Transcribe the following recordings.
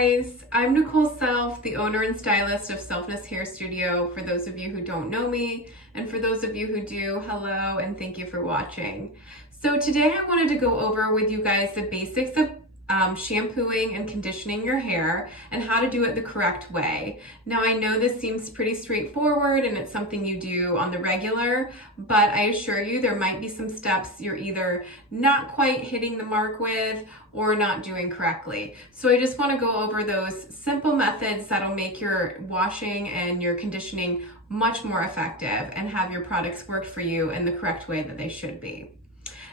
guys, I'm Nicole Self, the owner and stylist of Selfness Hair Studio, for those of you who don't know me, and for those of you who do, hello and thank you for watching. So today I wanted to go over with you guys the basics of shampooing and conditioning your hair and how to do it the correct way. Now I know this seems pretty straightforward and it's something you do on the regular, but I assure you there might be some steps you're either not quite hitting the mark with or not doing correctly. So I just want to go over those simple methods that'll make your washing and your conditioning much more effective and have your products work for you in the correct way that they should be.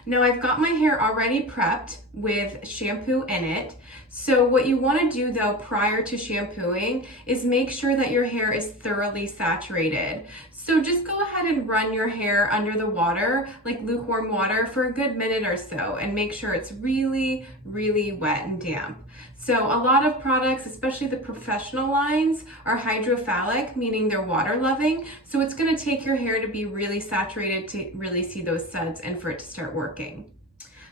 Now I've got my hair already prepped with shampoo in it. So what you want to do though prior to shampooing is make sure that your hair is thoroughly saturated. So just go ahead and run your hair under the water, like lukewarm water, for a good minute or so and make sure it's really, really wet and damp. So a lot of products, especially the professional lines, are hydrophilic, meaning they're water loving. So it's going to take your hair to be really saturated to really see those suds and for it to start working.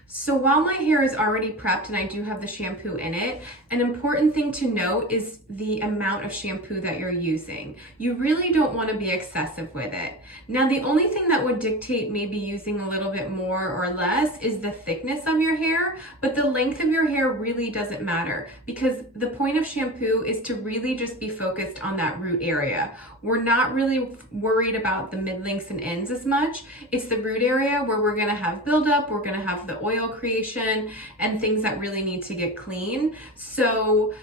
So while my hair is already prepped and I do have the shampoo in it, an important thing to note is the amount of shampoo that you're using. You really don't want to be excessive with it. Now the only thing that would dictate maybe using a little bit more or less is the thickness of your hair, but the length of your hair really doesn't matter because the point of shampoo is to really just be focused on that root area. We're not really worried about the mid-lengths and ends as much. It's the root area where we're going to have buildup, we're going to have the oil creation and things that really need to get clean. So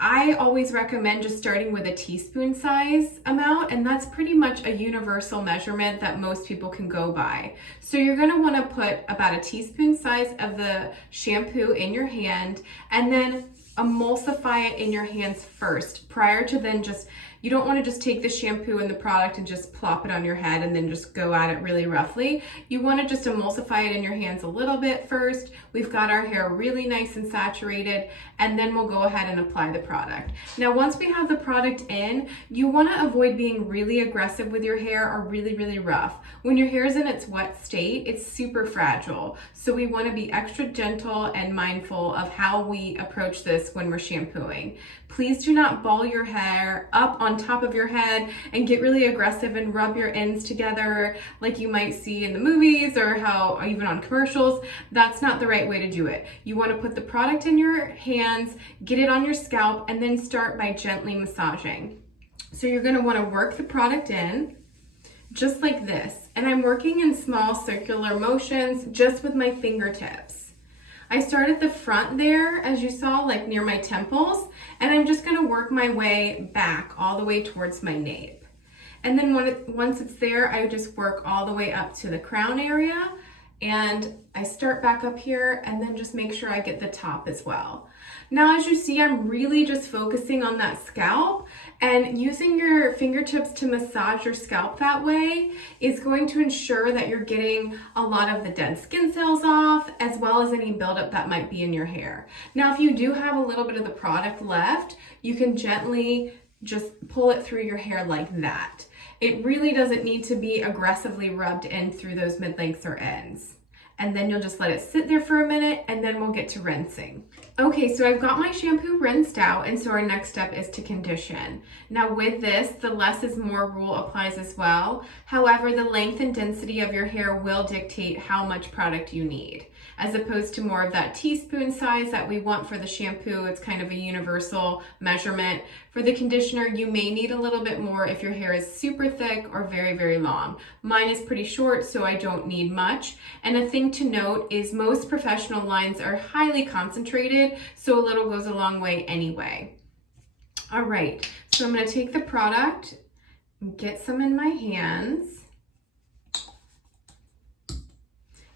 I always recommend just starting with a teaspoon size amount, and that's pretty much a universal measurement that most people can go by. So you're going to want to put about a teaspoon size of the shampoo in your hand and then emulsify it in your hands first prior to then you don't want to just take the shampoo and the product and just plop it on your head and then just go at it really roughly. You want to just emulsify it in your hands a little bit first. We've got our hair really nice and saturated, and then we'll go ahead and apply the product. Now, once we have the product in, you want to avoid being really aggressive with your hair or really, really rough. When your hair is in its wet state, it's super fragile. So we want to be extra gentle and mindful of how we approach this when we're shampooing. Please do not ball your hair up on top of your head and get really aggressive and rub your ends together like you might see in the movies or how even on commercials. That's not the right way to do it. You want to put the product in your hands, get it on your scalp, and then start by gently massaging. So you're going to want to work the product in just like this. And I'm working in small circular motions just with my fingertips. I start at the front there, as you saw, like near my temples, and I'm just going to work my way back all the way towards my nape. And then once it's there, I just work all the way up to the crown area, and I start back up here and then just make sure I get the top as well. Now, as you see, I'm really just focusing on that scalp, and using your fingertips to massage your scalp that way is going to ensure that you're getting a lot of the dead skin cells off, as well as any buildup that might be in your hair. Now, if you do have a little bit of the product left, you can gently just pull it through your hair like that. It really doesn't need to be aggressively rubbed in through those mid-lengths or ends. And then you'll just let it sit there for a minute, and then we'll get to rinsing. Okay, so I've got my shampoo rinsed out, and so our next step is to condition. Now with this, the less is more rule applies as well. However, the length and density of your hair will dictate how much product you need. As opposed to more of that teaspoon size that we want for the shampoo, it's kind of a universal measurement. For the conditioner, you may need a little bit more if your hair is super thick or very, very long. Mine is pretty short, so I don't need much. And a thing to note is most professional lines are highly concentrated, so a little goes a long way anyway. All right, so I'm going to take the product and get some in my hands.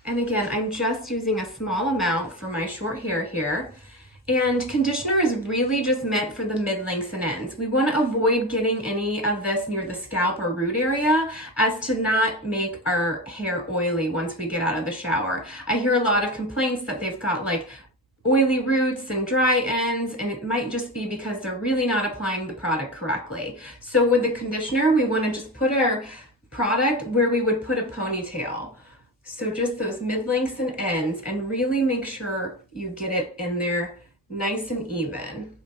And again, I'm just using a small amount for my short hair here. And conditioner is really just meant for the mid-lengths and ends. We want to avoid getting any of this near the scalp or root area as to not make our hair oily once we get out of the shower. I hear a lot of complaints that they've got like oily roots and dry ends, and it might just be because they're really not applying the product correctly. So with the conditioner, we want to just put our product where we would put a ponytail. So just those mid-lengths and ends, and really make sure you get it in there nice and even.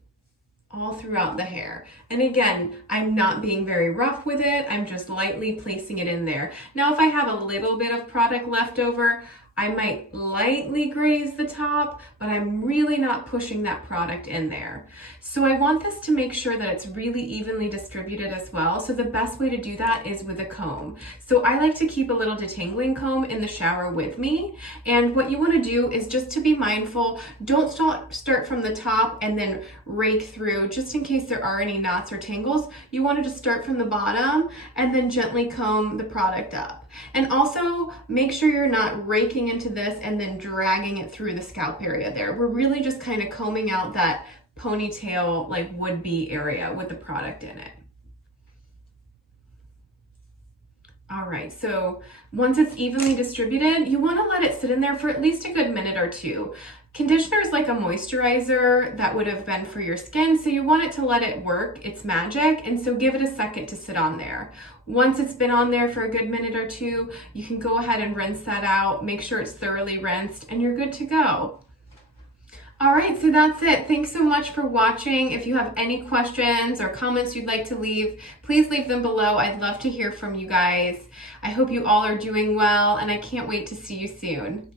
all throughout the hair. And again, I'm not being very rough with it. I'm just lightly placing it in there. Now, if I have a little bit of product left over, I might lightly graze the top, but I'm really not pushing that product in there. So I want this to make sure that it's really evenly distributed as well. So the best way to do that is with a comb. So I like to keep a little detangling comb in the shower with me. And what you want to do is just to be mindful, don't start from the top and then rake through, just in case there are any knots or tangles. You want to just start from the bottom and then gently comb the product up. And also make sure you're not raking into this and then dragging it through the scalp area there. We're really just kind of combing out that ponytail like would-be area with the product in it. All right, so once it's evenly distributed, you want to let it sit in there for at least a good minute or two. Conditioner is like a moisturizer that would have been for your skin, so you want it to let it work its magic, and so give it a second to sit on there. Once it's been on there for a good minute or two, you can go ahead and rinse that out, make sure it's thoroughly rinsed, and you're good to go. All right, so that's it. Thanks so much for watching. If you have any questions or comments you'd like to leave, please leave them below. I'd love to hear from you guys. I hope you all are doing well, and I can't wait to see you soon.